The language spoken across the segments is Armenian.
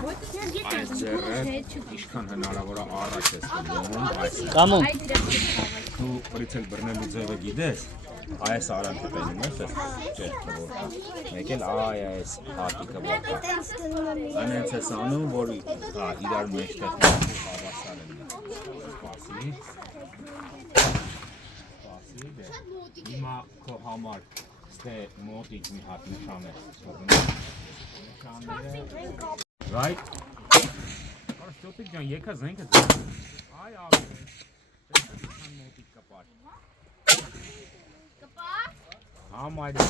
Այս ձեռը ինչքան հնարավոր է առաջ ես գնում, այս Կամո։ դու պրիցել բռնելու ձևը գիտես, այս արանքը տենում ես, ճերքը որտա, մեկ էլ այս հատիկը որտա, անենց ես անում, որ իրար մեջտեղ հավասար են, սպասի, հիմա քո համար ստե մոտիկ մի հատ նշան է, right? Բարը շտոպիկ ջան, եկա զենքը ձեր, այ ավեր է, տեսան մոտիկ կպար, համայր է,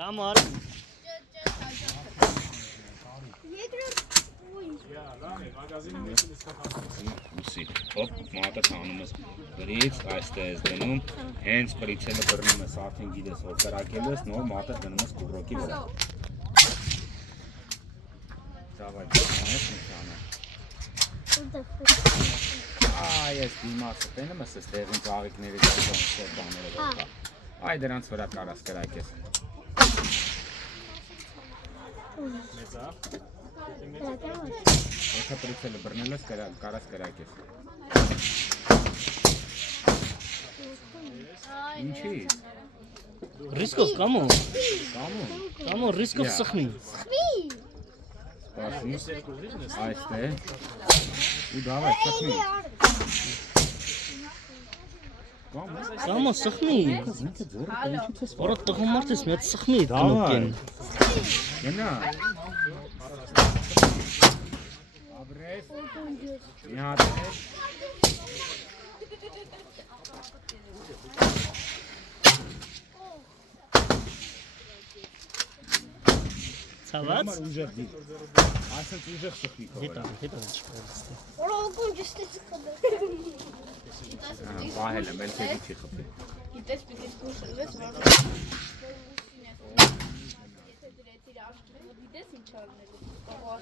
Կամար։ Ուսի, հոպ, մատը տանում ես գրից, այստեղ ես դնում, հենց պրիցելը բռնում ես, արդեն գիտես, որ կրակելու ես, նոր մատը դնում ես կուրոկի վրա։ Ծավայ, դրանես նշանը։ Այս դիմացը տենում ես, ես տեղին ծաղիկների դրանցեր բաները որկա։ Այ դրանց վրա կարաս կրակես։ Մեծա։ Եկա պրիցելը բռնել ես, կարաս կրակես։ Ինչի։ Ռիսկով կամո։ Կամո։ Կամո ռիսկով սխմի։ Սպասի, այստեղ, ու դավայ, սխմի։ Կամո սխմի։ Որը տղամարդ ես մի հատ սխմի տնոկեն։ Գնա։ Աբրես, մի հատ ես։ Ցավաց։ Ուժեղ դիտ։ Այսպես ուժեղ սխմի քո։ Հետա չկարստի։ Որոքուն ջստից կդը։ Պահել եմ, էլ քեզի չի խփի։ Գիտես պիտի կուշելվես, որ եթե դրեց իր աշկերով, գիտես ինչ արնելու։ Ահա։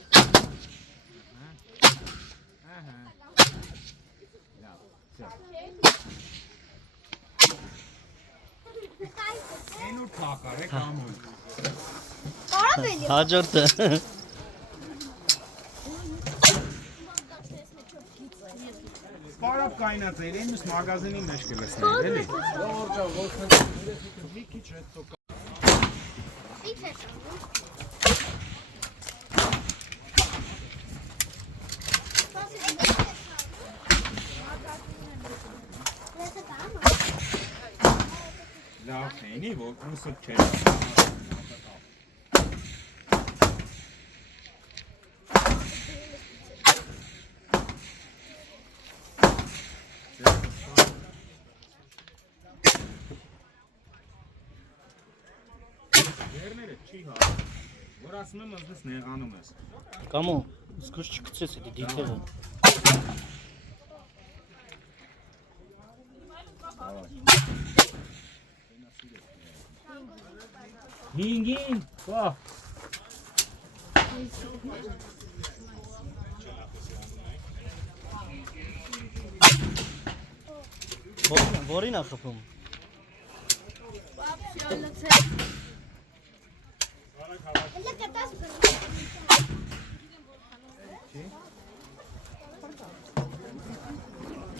Լավ, Այն ու թակար է կամոն։ Կարավ էլի։ Հաջորդը։ Սպարապ կայնած էր, այն մյուս մագազինի մեջ կլսներ, էլի։ Մի քիչ հետո Ինչ ես անում։ լավ քենի, որ ուսը չէ։ Երները չի հա։ Որ ասում եմ ըստ նեղանում ես։ Կամո, սկսուց չգցես էդի դիթեղը։ Հինգին, բա։ Որին է խփում։ Էլի կտաս բռնի։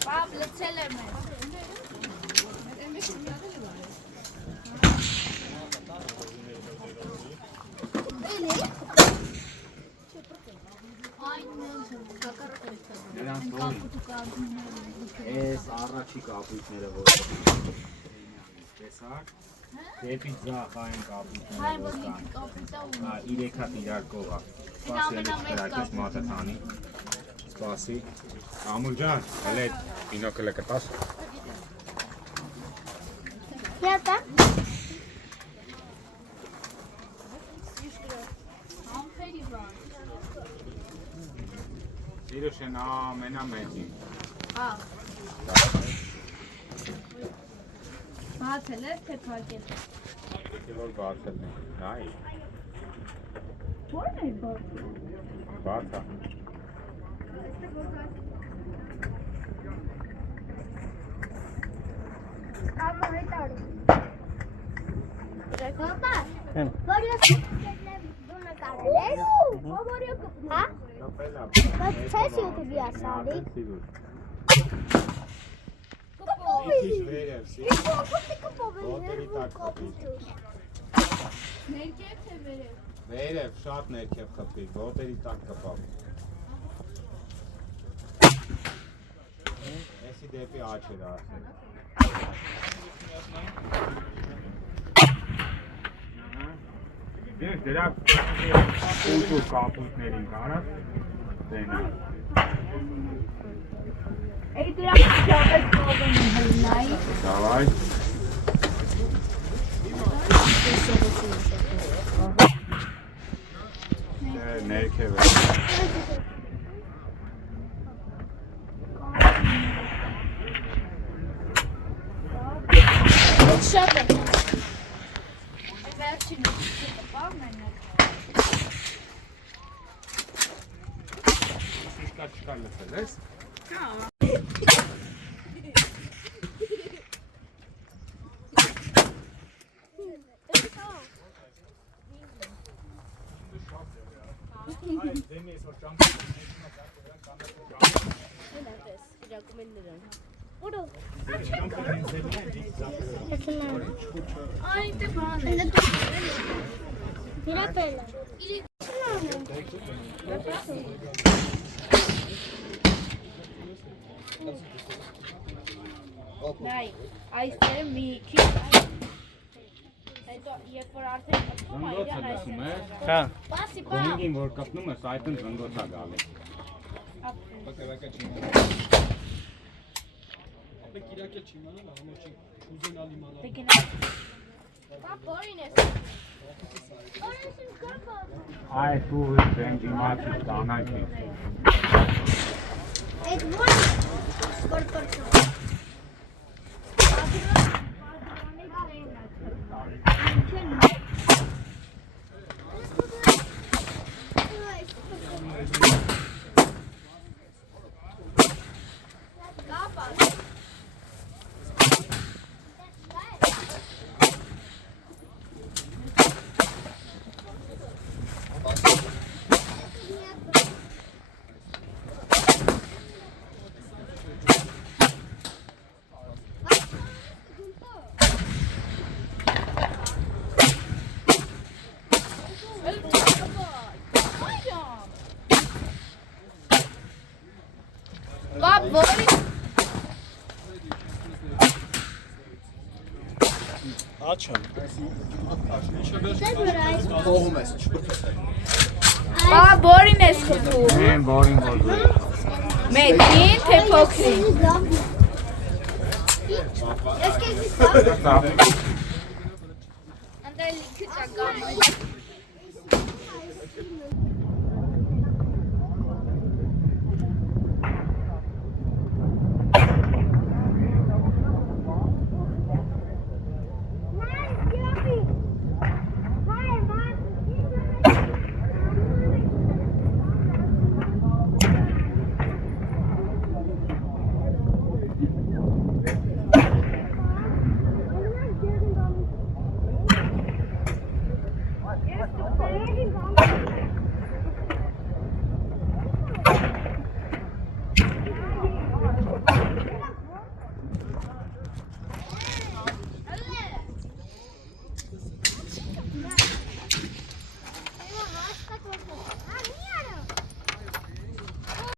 Բաբ լցել եմ ես։ Էլի։ Նրանց այս առաջի կապույտները որ տեսակ դեպի ձախ այն կապույտները որ կան 3 հատ իրար կողա սպասի էլ կրակես մատը տանի սպասի ամուլ ջան հələ բինոկլը կտաս Յատա Սիրուշեն ամենամեծի բացել ես թե փակել։ Որ բացել է նայ Ո՞րն է բացել։ բացա Ամա հետարու։ Պապա, Հեն։ որ ես դոնա արել ես։ Հա։ Բայց չես յութուբի ասալի։ Քիչ վերև, սի։ Ոտերի տակ կապի։ Ներքև թե վերև։ Վերև, շատ ներքև խփի, ոտերի տակ կպավ։ Էսի դեպի աջ էր ասել։ Դες դրա ուտու կապույտներին կարած դենա։ Էի դրա շապետ կողմն հլնայի։ Դավայ։ Ներքև է։ Շատ է։ Վերջին կպավ մենակ։ Իսկա չկար լսել ես։ Ay, te pone. Mira pela։ Նայ, այստեղ մի քիչ հետո երբ որ արդեն մտնում է, Զնգոցը լսում ես։ Հա։ Պասի պա։ Գոմինգին որ կպնում ես, այդն զնգոցա գալի։ Պա բորին ես։ Այ դու դեն իմացի ստանանքի։ Այդ որ կորկորչո։ Պա բորին։ Աչեմ։ Պա բորին ես խփում։ Են բորին բորին։ Մեծին թե փոքրին։ Ես կեզի սա։ Անդայ լիքը ճակամ։ Yes,